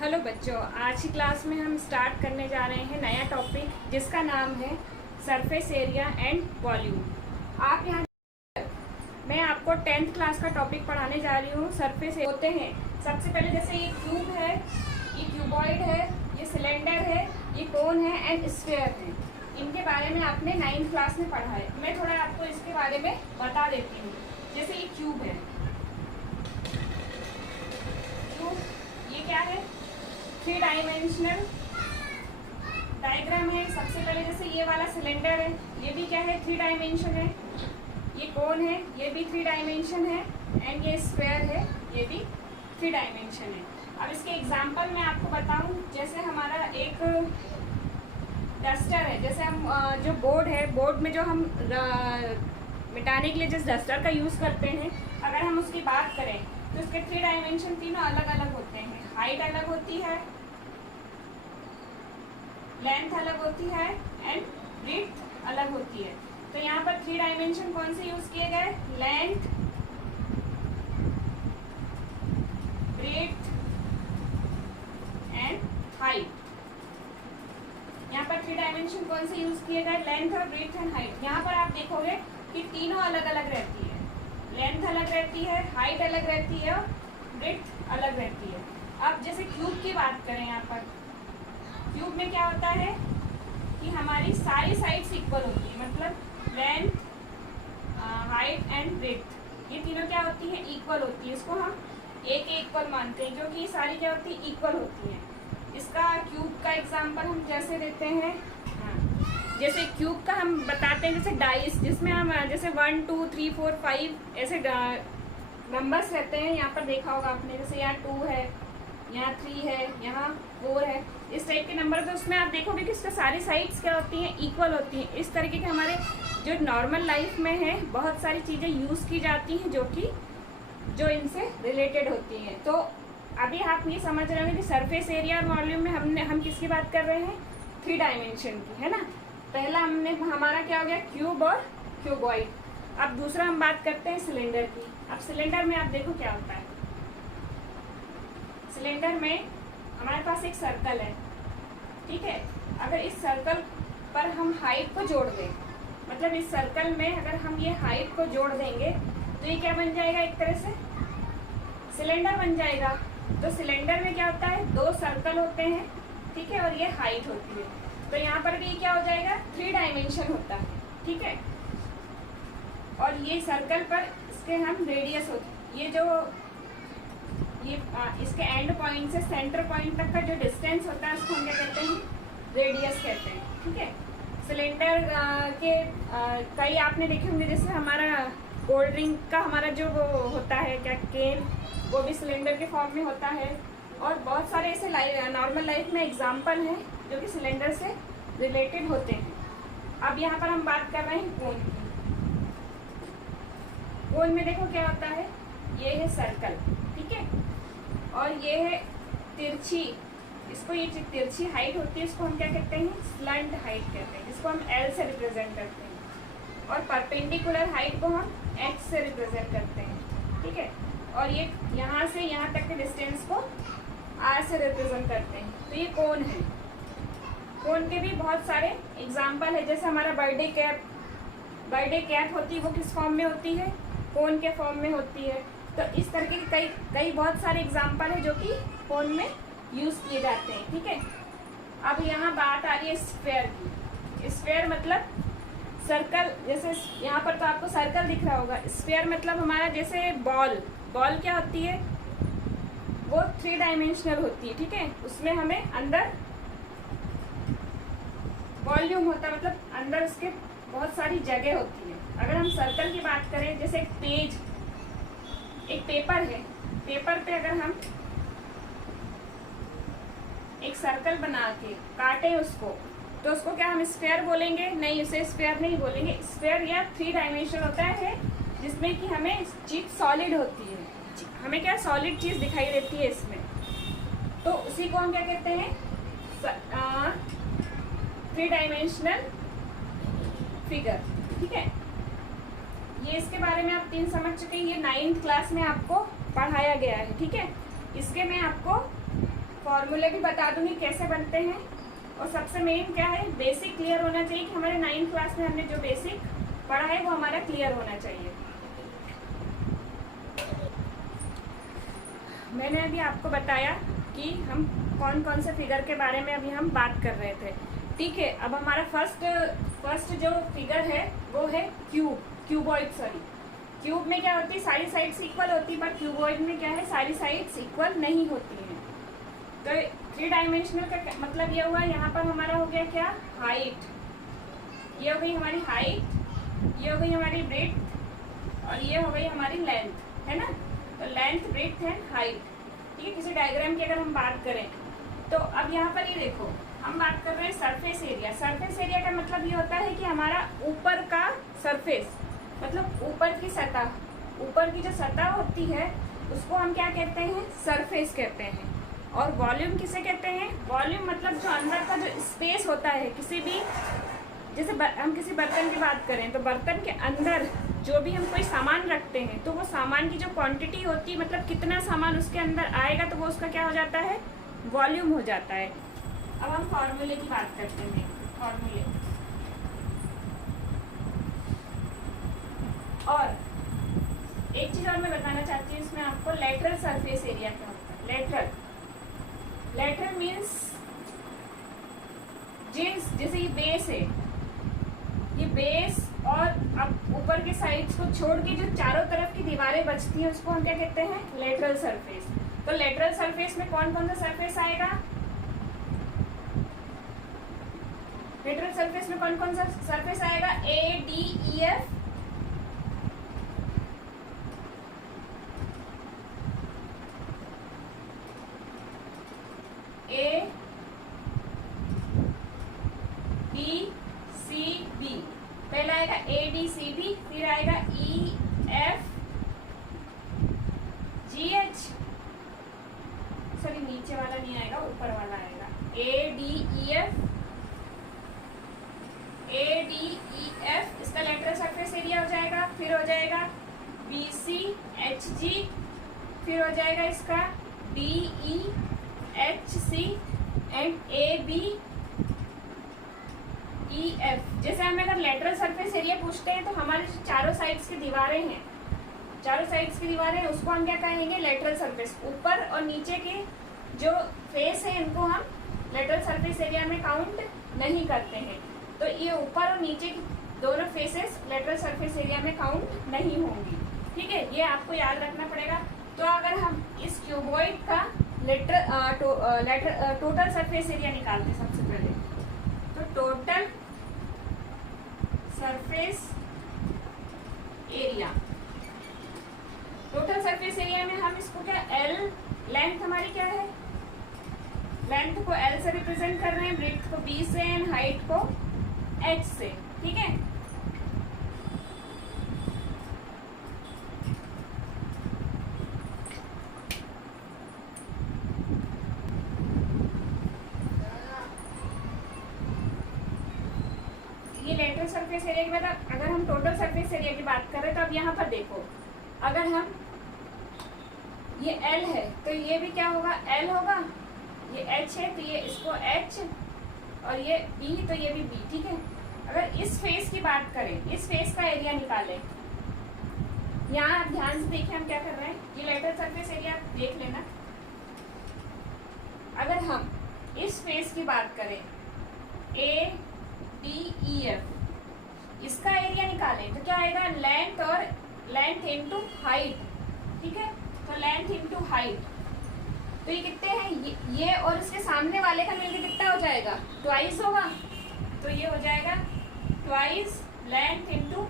Hello बच्चों, आज की क्लास में हम स्टार्ट करने जा रहे हैं नया टॉपिक जिसका नाम है सरफेस एरिया एंड वॉल्यूम। आप यहाँ मैं आपको 10th क्लास का टॉपिक पढ़ाने जा रही हूँ। सरफेस होते हैं सबसे पहले, जैसे ये क्यूब है, ये क्यूबॉइड है, ये सिलेंडर है, ये कोन है एंड स्फीयर है। इनके बारे में आपने 9th क्लास में पढ़ा है। मैं थोड़ा आपको इसके बारे में बता देती हूँ। जैसे ये क्यूब है, क्यूब ये क्या है, 3 डायमेंशनल डायग्राम है। सबसे पहले जैसे ये वाला सिलेंडर है, ये भी क्या है, 3 डायमेंशन है। ये कोन है, ये भी 3 डायमेंशन है एंड ये स्क्वायर है, ये भी 3 डायमेंशन है। अब इसके एग्जांपल मैं आपको बताऊं, जैसे हमारा एक डस्टर है। जैसे हम जो बोर्ड है, बोर्ड में जो हम मिटाने के लिए जिस डस्टर का यूज़ करते हैं, अगर हम उसकी बात करें तो इसके 3 डायमेंशन तीनों अलग अलग होते हैं। हाइट अलग होती है, लेंथ अलग होती है एंड ब्रेड्थ अलग होती है। तो यहाँ पर 3 डायमेंशन कौन से यूज किए गए, लेंथ, ब्रेड्थ एंड हाइट। यहाँ पर 3 डायमेंशन कौन से यूज किए गए, लेंथ और ब्रेड्थ एंड हाइट। यहाँ पर आप देखोगे कि तीनों अलग अलग रहती है, लेंथ अलग रहती है, हाइट अलग रहती है और ब्रेड्थ अलग रहती है। अब जैसे क्यूब की बात करें, यहाँ पर क्यूब में क्या होता है कि हमारी सारी साइड्स इक्वल होती है, मतलब लेंथ, हाइट एंड ब्रेड्थ, ये तीनों क्या होती है, इक्वल होती है। इसको हम एक इक्वल मानते हैं, जो कि सारी क्या होती है, इक्वल होती है। इसका क्यूब का एग्जांपल हम जैसे देते हैं, जैसे क्यूब का हम बताते हैं जैसे डाइस, जिसमें हम जैसे 1 2 3 4 5 ऐसे नंबर्स रहते हैं। यहाँ पर देखा होगा आपने, जैसे यहाँ 2 है, यहाँ 3 है, यहाँ 4 है, इस टाइप के नंबर। तो उसमें आप देखोगे कि इसका सारी साइड्स क्या होती हैं, इक्वल होती हैं। इस तरीके के हमारे जो नॉर्मल लाइफ में है बहुत सारी चीज़ें यूज़ की जाती हैं जो इनसे रिलेटेड होती हैं। तो अभी आप ये समझ रहे होंगे कि सरफेस एरिया और वॉल्यूम में हम किसकी बात कर रहे हैं, 3 डायमेंशन की, है ना। पहला हमारा क्या हो गया, क्यूब और क्यूबॉइड। अब दूसरा हम बात करते हैं सिलेंडर की। अब सिलेंडर में आप देखो क्या होता है। सिलेंडर में हमारे पास एक सर्कल है, ठीक है। अगर इस सर्कल पर हम हाइट को जोड़ दें, मतलब इस सर्कल में अगर हम ये हाइट को जोड़ देंगे तो ये क्या बन जाएगा, एक तरह से सिलेंडर बन जाएगा। तो सिलेंडर में क्या होता है, 2 सर्कल होते हैं, ठीक है, और ये हाइट होती है। तो यहाँ पर भी क्या हो जाएगा, 3 डायमेंशन होता है, ठीक है। और ये सर्कल पर इसके हम रेडियस होते, ये इसके एंड पॉइंट से सेंटर पॉइंट तक का जो डिस्टेंस होता है उसको हम क्या कहते हैं, रेडियस कहते हैं, ठीक है। सिलेंडर के कई आपने देखे होंगे, जैसे हमारा कोल्ड ड्रिंक का हमारा जो वो होता है क्या, केन, वो भी सिलेंडर के फॉर्म में होता है। और बहुत सारे ऐसे नॉर्मल लाइफ में एग्जाम्पल हैं जो कि सिलेंडर से रिलेटेड होते हैं। अब यहाँ पर हम बात कर रहे हैं कोन की। कोन में देखो क्या होता है, ये है सर्कल, ठीक है, और ये है तिरछी, इसको ये तिरछी हाइट होती है, इसको हम क्या कहते हैं, स्लंट हाइट कहते हैं, जिसको हम L से रिप्रेजेंट करते हैं। और परपेंडिकुलर हाइट को हम X से रिप्रेजेंट करते हैं, ठीक है। और ये यहाँ से यहाँ तक के डिस्टेंस को R से रिप्रेजेंट करते हैं। तो ये कोन है। कोन के भी बहुत सारे एग्जाम्पल है, जैसे हमारा बर्थडे कैप होती है, वो किस फॉर्म में होती है, कोन के फॉर्म में होती है। तो इस तरह के कई बहुत सारे एग्जाम्पल है जो कि कोन में यूज किए जाते हैं, ठीक है। अब यहाँ बात आ रही है स्फीयर की। स्फीयर मतलब सर्कल, जैसे यहाँ पर तो आपको सर्कल दिख रहा होगा। स्फीयर मतलब हमारा जैसे बॉल क्या होती है, वो 3 डायमेंशनल होती है, ठीक है। उसमें हमें अंदर वॉल्यूम होता है, मतलब अंदर उसके बहुत सारी जगह होती है। अगर हम सर्कल की बात करें, जैसे एक पेपर है, पेपर पे अगर हम एक सर्कल बना के काटे उसको, तो उसको क्या हम स्फीयर बोलेंगे, नहीं, उसे स्फीयर नहीं बोलेंगे। स्फीयर या 3 डायमेंशन होता है, जिसमें कि हमें चीज सॉलिड होती है, हमें क्या सॉलिड चीज दिखाई देती है इसमें। तो उसी को हम क्या कहते हैं, 3 डायमेंशनल फिगर, ठीक है। ये इसके बारे में आप 3 समझ चुके हैं। ये 9th क्लास में आपको पढ़ाया गया है, ठीक है। इसके मैं आपको फॉर्मूले भी बता दूंगी कैसे बनते हैं, और सबसे मेन क्या है, बेसिक क्लियर होना चाहिए कि हमारे 9th क्लास में हमने जो बेसिक पढ़ा है वो हमारा क्लियर होना चाहिए। मैंने अभी आपको बताया कि हम कौन कौन से फिगर के बारे में अभी हम बात कर रहे थे, ठीक है। अब हमारा फर्स्ट जो फिगर है वो है क्यूबॉइड। सॉरी, क्यूब में क्या होती है, सारी साइड्स इक्वल होती है, बट क्यूबॉइड में क्या है, सारी साइड्स इक्वल नहीं होती हैं। तो 3 डायमेंशनल का मतलब ये हुआ, यहाँ पर हमारा हो गया क्या, हाइट, ये हो गई हमारी हाइट, ये हो गई हमारी ब्रेड्थ, और ये हो गई हमारी लेंथ, है ना। तो लेंथ, ब्रेड्थ एंड हाइट, ठीक है। किसी डायग्राम की अगर हम बात करें तो अब यहाँ पर ये देखो, हम बात कर रहे हैं सरफेस एरिया। सरफेस एरिया का मतलब ये होता है कि हमारा ऊपर का सरफेस, मतलब ऊपर की सतह, ऊपर की जो सतह होती है उसको हम क्या कहते हैं, सरफेस कहते हैं। और वॉल्यूम किसे कहते हैं, वॉल्यूम मतलब जो अंदर का जो स्पेस होता है किसी भी, जैसे हम किसी बर्तन की बात करें तो बर्तन के अंदर जो भी हम कोई सामान रखते हैं तो वो सामान की जो क्वांटिटी होती है, मतलब कितना सामान उसके अंदर आएगा, तो वो उसका क्या हो जाता है, वॉल्यूम हो जाता है। अब हम फॉर्मूले की बात करते हैं। फॉर्मूले, और एक चीज और मैं बताना चाहती हूँ इसमें आपको, लेटरल सरफेस एरिया क्या होता है। लेटरल मीन्स जैसे ये बेस है, ये बेस और अब ऊपर के साइड्स को छोड़ के जो चारों तरफ की दीवारें बचती हैं उसको हम क्या कहते हैं, लेटरल सरफेस। तो लेटरल सरफेस में कौन कौन सा सरफेस आएगा, लेटरल सरफेस में कौन कौन सा सरफेस आएगा, ए, डी, ई, एफ, ए, डी, सी, बी। पहला आएगा ए, डी, सी, बी, फिर आएगा ई, एफ, जी, एच, सॉरी नीचे वाला नहीं आएगा, ऊपर वाला आएगा, ए, डी, ई, एफ, ए, डी, ई, एफ, इसका लेटरल सरफेस एरिया हो जाएगा। फिर हो जाएगा बी, सी, एच, जी, फिर हो जाएगा इसका D, E, H, C and A, B, E, F. जैसे हमें अगर लेटरल सरफेस एरिया पूछते हैं तो हमारे जो चारों साइड्स की दीवारें हैं, चारों साइड्स की दीवारें, उसको हम क्या कहेंगे, लेटरल सरफेस। ऊपर और नीचे के जो फेस है इनको हम लेटरल सरफेस एरिया में काउंट नहीं करते हैं। तो ये ऊपर और नीचे की दोनों फेसेस लेटरल सरफेस एरिया में काउंट नहीं होंगी, ठीक है। ये आपको याद रखना पड़ेगा। तो अगर हम इस क्यूबॉइड का टोटल सरफेस एरिया निकालते हैं सबसे पहले, तो total surface area, total surface area में हम इसको क्या, एल, लेंथ हमारी क्या है, लेंथ को एल से रिप्रेजेंट कर रहे हैं, ब्रेड्थ को बी से एंड हाइट को एच से, ठीक है। ये लेटरल सरफेस एरिया के बाद अगर हम टोटल सरफेस एरिया की बात करें तो अब यहाँ पर देखो, अगर हम ये L है तो ये भी क्या होगा, L होगा, ये H है तो ये इसको H, और ये B तो ये भी B, ठीक है। अगर इस फेस की बात करें, इस फेस का एरिया निकालें, यहाँ आप ध्यान से देखिए हम क्या कर रहे हैं, ये लेटरल सरफेस एरिया देख लेना। अगर हम इस फेस की बात करें, A, D, E, F, इसका एरिया निकालें तो क्या आएगा, लेंथ और लेंथ इनटू हाइट, ठीक है। तो लेंथ इनटू हाइट, तो ये कितने हैं, ये और इसके सामने वाले का मिलकर कितना हो जाएगा, ट्वाइस होगा। तो ये हो जाएगा ट्वाइस लेंथ इनटू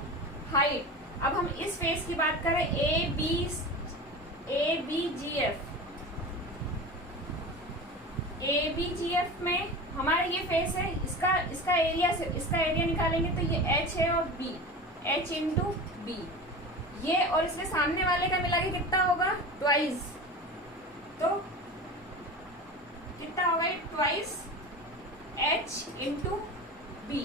हाइट। अब हम इस फेस की बात करें, A B G F, A B G F में हमारा ये फेस है, इसका एरिया निकालेंगे तो ये H है और B, H इंटू बी, ये और इसके सामने वाले का मिला के कितना होगा, ट्वाइस। तो कितना होगा, ट्वाइस H इंटू बी।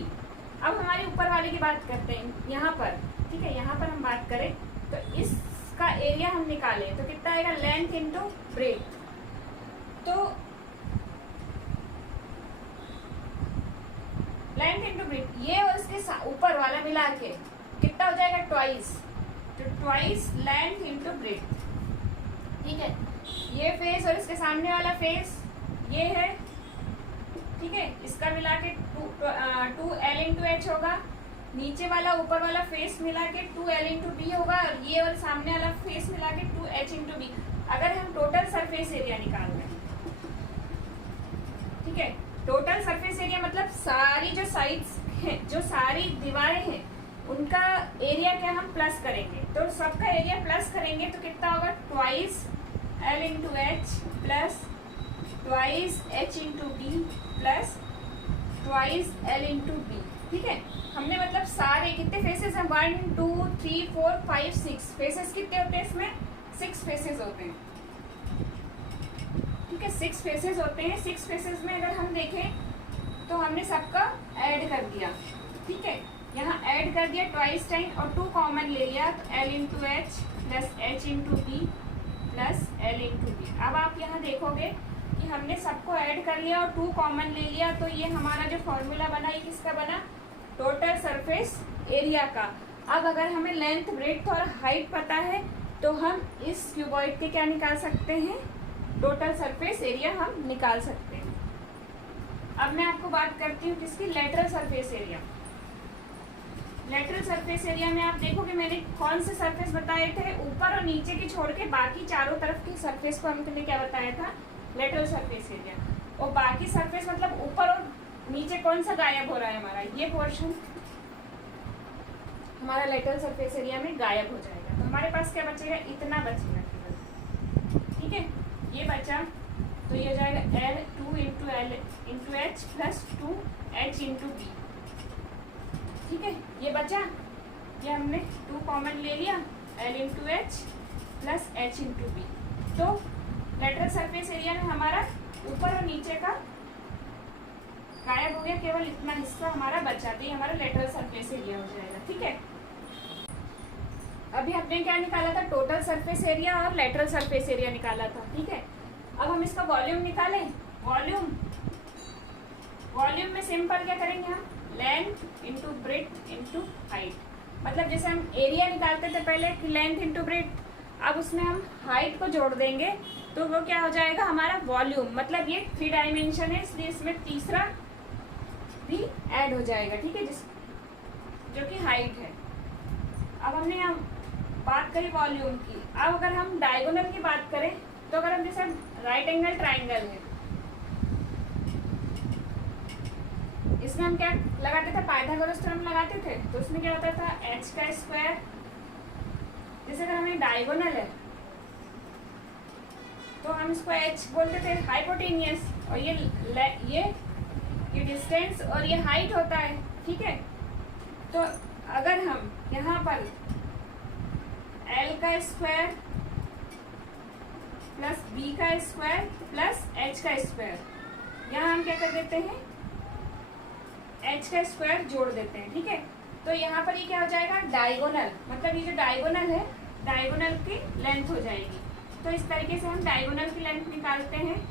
अब हमारे ऊपर वाले की बात करते हैं यहाँ पर, ठीक है। यहाँ पर हम बात करें तो इसका एरिया हम निकालें तो कितना आएगा, लेंथ इंटू ब्रेड्थ। तो इंटू ब्रेथ, ये और इसके ऊपर वाला मिला के कितना हो जाएगा ट्वाइस, तो ट्वाइस लेंथ इंटू ब्रेथ। ठीक है, ये फेस और इसके सामने वाला फेस ये है, ठीक है, इसका मिला के 2L इंटू एच होगा, नीचे वाला ऊपर वाला फेस मिला के 2L इंटू बी होगा, और ये और सामने वाला फेस मिला के 2H इंटू बी। अगर हम टोटल सरफेस एरिया निकाल रहे हैं, ठीक है, टोटल सरफेस एरिया मतलब सारी जो साइड्स हैं, जो सारी दीवारें हैं, उनका एरिया क्या हम प्लस करेंगे, तो सबका एरिया प्लस करेंगे तो कितना होगा twice L into H plus twice H into B plus twice L into B. ठीक है, हमने मतलब सारे कितने फेसेस हैं, 1 2 3 4 5 6 फेसेस कितने होते हैं इसमें, 6 फेसेस होते हैं। ठीक है, 6 फेसेस होते हैं। 6 फेसेस में अगर हम देखें तो हमने सबका ऐड कर दिया। ठीक है, यहाँ ऐड कर दिया ट्वाइस टाइम और 2 कॉमन ले लिया, तो L into H plus H into B plus L into B. अब आप यहाँ देखोगे कि हमने सबको ऐड कर लिया और 2 कॉमन ले लिया, तो ये हमारा जो फॉर्मूला बना ये किसका बना, टोटल सरफेस एरिया का। अब अगर हमें लेंथ ब्रेड्थ और हाइट पता है तो हम इस क्यूबॉइड के क्या निकाल सकते हैं, टोटल सरफेस एरिया हम निकाल सकते हैं। अब मैं आपको बात करती हूँ किसकी, lateral surface area. Lateral surface area में आप देखोगे मैंने कौन से सरफेस बताए थे, ऊपर और नीचे की छोड़ के बाकी चारों तरफ की सरफेस को हमने क्या बताया था, लेटरल सरफेस एरिया। और बाकी सरफेस मतलब ऊपर और नीचे कौन सा गायब हो रहा है, हमारा ये पोर्शन हमारा लेटरल सरफेस एरिया में गायब हो जाएगा। तो हमारे पास क्या बचेगा, इतना बचेगा केवल। ठीक है, ये बचा, तो ये हो जाएगा L 2 into L into H plus 2H into B. ठीक है, ये बचा, ये हमने 2 कॉमन ले लिया, L into H plus H into B. तो लेटरल सरफेस एरिया में हमारा ऊपर और नीचे का गायब हो गया, केवल इतना हिस्सा हमारा बचा, तो ये हमारा लेटरल सरफेस एरिया हो जाएगा। ठीक है, अभी हमने क्या निकाला था, टोटल सरफेस एरिया और लेटरल सरफेस एरिया निकाला था। ठीक है, अब हम इसका वॉल्यूम निकालें। वॉल्यूम में सिंपल क्या करेंगे हम, length into breadth into height. मतलब जैसे हम एरिया निकालते थे पहले कि लेंथ इंटू ब्रेड्थ, अब उसमें हम हाइट को जोड़ देंगे तो वो क्या हो जाएगा हमारा वॉल्यूम। मतलब ये 3 डायमेंशन है, इसलिए इसमें तीसरा भी ऐड हो जाएगा। ठीक है, जो कि हाइट है। अब हमने यहाँ बात करी वॉल्यूम की। अब अगर हम डायगोनल की बात करें तो अगर हम जैसे राइट एंगल ट्राइंगल है, इसमें हम क्या लगाते थे, पाइथागोरस थ्योरम लगाते थे, तो उसमें क्या होता था h का स्क्वायर। जैसे अगर हमें डायगोनल है तो हम इसको h बोलते थे हाइपोटेनियस, और ये डिस्टेंस और ये हाइट होता है। ठीक है, तो अगर हम यहाँ पर L का स्क्वायर प्लस B का स्क्वायर प्लस H का स्क्वायर, यहाँ हम क्या कर देते हैं, H का स्क्वायर जोड़ देते हैं। ठीक है, तो यहाँ पर ये क्या हो जाएगा, डायगोनल। मतलब ये जो डायगोनल है, डायगोनल की लेंथ हो जाएगी। तो इस तरीके से हम डायगोनल की लेंथ निकालते हैं।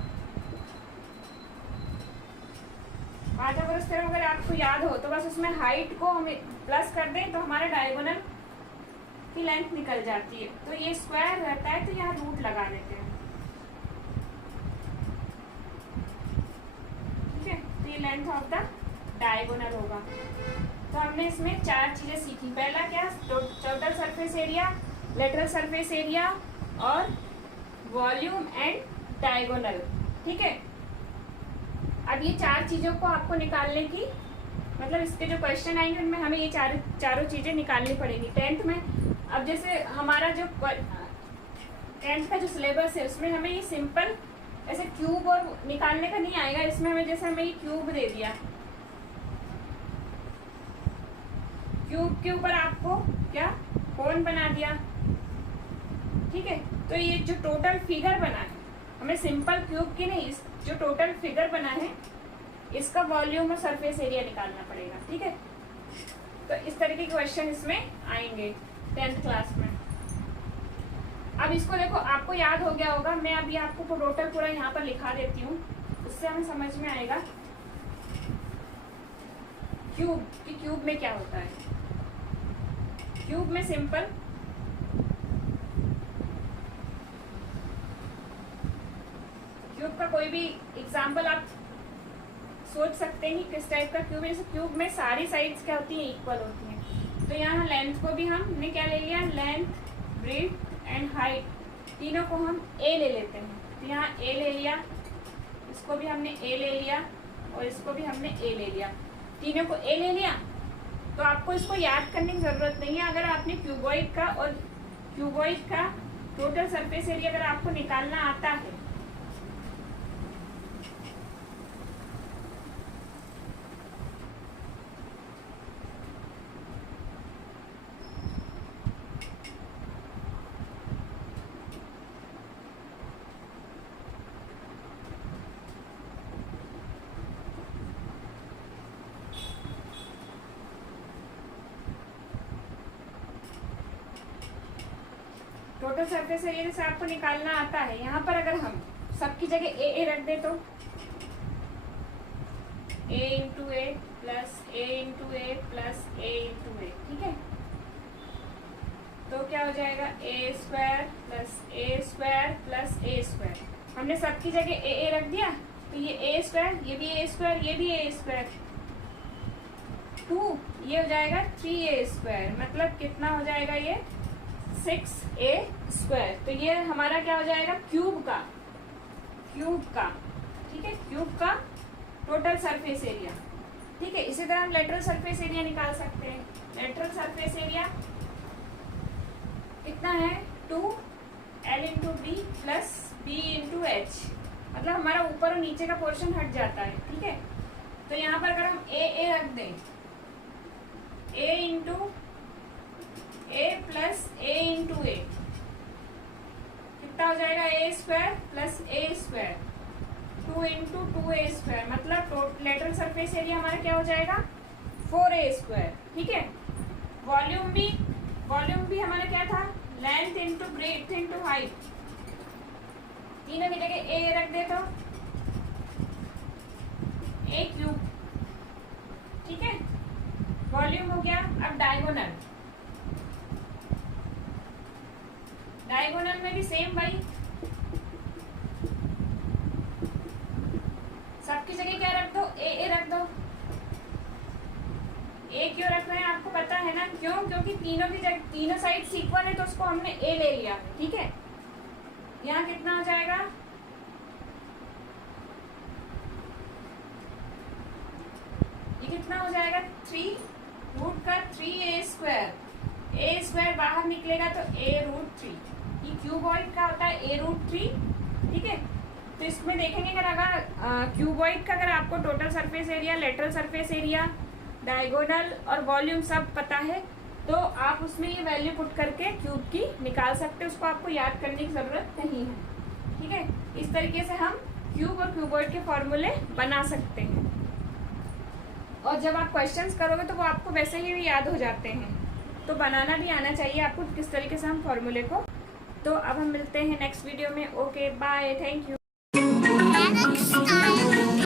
पाइथागोरस थ्योरम अगर आपको याद हो तो बस उसमें हाइट को हम प्लस कर दें तो हमारा डायगोनल की लेंथ निकल जाती है। तो ये स्क्वायर रहता है तो यहाँ रूट लगा देते हैं। ठीक है, तो ये लेंथ ऑफ द डायगोनल होगा। तो हमने इसमें 4 चीजें सीखी। पहला क्या, total surface area, lateral surface area और वॉल्यूम एंड डायगोनल। ठीक है, अब ये 4 चीजों को आपको निकालने की, मतलब इसके जो क्वेश्चन आएंगे उनमें हमें ये चारों चीजें निकालनी पड़ेगी 10th में। अब जैसे हमारा जो 10th का जो सिलेबस है उसमें हमें ये सिंपल ऐसे क्यूब और निकालने का नहीं आएगा। इसमें हमें जैसे हमें ये क्यूब दे दिया, क्यूब के ऊपर आपको क्या कोन बना दिया। ठीक है, तो ये जो टोटल फिगर बना है, हमें सिंपल क्यूब की नहीं, जो टोटल फिगर बना है इसका वॉल्यूम और सरफेस एरिया निकालना पड़ेगा। ठीक है, तो इस तरीके के क्वेश्चन इसमें आएंगे 10th क्लास में। अब इसको देखो, आपको याद हो गया होगा, मैं अभी आपको टोटल पूरा यहाँ पर लिखा देती हूँ, उससे हमें समझ में आएगा। क्यूब कि क्यूब में क्या होता है। क्यूब में सिंपल क्यूब का कोई भी एग्जाम्पल आप सोच सकते हैं कि किस टाइप का क्यूब है। जैसे क्यूब में सारी साइड्स क्या होती हैं, इक्वल होती हैं। तो यहाँ लेंथ को भी हमने क्या ले लिया, लेंथ, ब्रेड्थ एंड हाइट तीनों को हम ए ले लेते हैं। तो यहाँ ए ले लिया, इसको भी हमने ए ले लिया और इसको भी हमने ए ले लिया, तीनों को ए ले लिया। तो आपको इसको याद करने की जरूरत नहीं है। अगर आपने क्यूबॉइड का टोटल सरफेस एरिया अगर आपको निकालना आता है टोटल सरफेस एरिया से आपको निकालना आता है। यहाँ पर अगर हम सबकी जगह ए रख दे तो ए इंटू ए प्लस ए इंटू ए प्लस ए इंटू ए, ठीक है। तो क्या हो जाएगा, ए स्क्वायर प्लस ए स्क्वायर प्लस ए स्क्वायर। हमने सबकी जगह ए रख दिया तो ये ए स्क्वायर, ये भी ए स्क्वायर, ये भी ए स्क्वायर, 2 ये हो जाएगा 3a स्क्वायर। मतलब कितना हो जाएगा ये 6a स्क्वायर। तो ये हमारा क्या हो जाएगा, क्यूब का, ठीक है, क्यूब का टोटल सरफेस एरिया, ठीक है। इसी तरह हम लेटरल सरफेस एरिया निकाल सकते हैं। लेटरल सरफेस एरिया कितना है, 2l into B plus B into H. मतलब हमारा ऊपर और नीचे का पोर्शन हट जाता है, ठीक है। तो यहाँ पर अगर हम ए रख दें, ए इंटू ए प्लस ए इंटू ए, कितना हो जाएगा, ए स्क्वायर प्लस ए स्क्वायर, 2 इंटू 2a स्क्वायर। मतलब लेटरल सरफेस एरिया हमारा क्या हो जाएगा, 4a स्क्वायर, ठीक है। वॉल्यूम भी हमारा क्या था, length into breadth into height. तीनों की जगह ए रख दे तो ए क्यूब, ठीक है। वॉल्यूम हो गया। अब डायगोनल में भी सेम भाई, सबकी जगह क्या रख दो, ए रख दो। ए क्यों रख रहे हैं आपको पता है ना, क्यों, क्योंकि तीनों साइड इक्वल है तो उसको हमने ए ले लिया, ठीक है। यहाँ कितना हो जाएगा, ये कितना हो जाएगा, 3 रूट का 3a स्क्वायर। ए स्क्वायर बाहर निकलेगा तो a√3। ये क्यूबॉइड का होता है a√3, ठीक है। तो इसमें देखेंगे अगर क्यूबॉइड का अगर आपको total surface area, lateral surface area, diagonal और वॉल्यूम सब पता है तो आप उसमें ये वैल्यू पुट करके क्यूब की निकाल सकते हैं। उसको आपको याद करने की जरूरत नहीं है, ठीक है। इस तरीके से हम क्यूब और क्यूबॉइड के फॉर्मूले बना सकते हैं और जब आप क्वेश्चंस करोगे तो वो आपको वैसे ही भी याद हो जाते हैं। तो बनाना भी आना चाहिए आपको किस तरीके से हम फॉर्मूले को। तो अब हम मिलते हैं नेक्स्ट वीडियो में। Okay bye, thank you.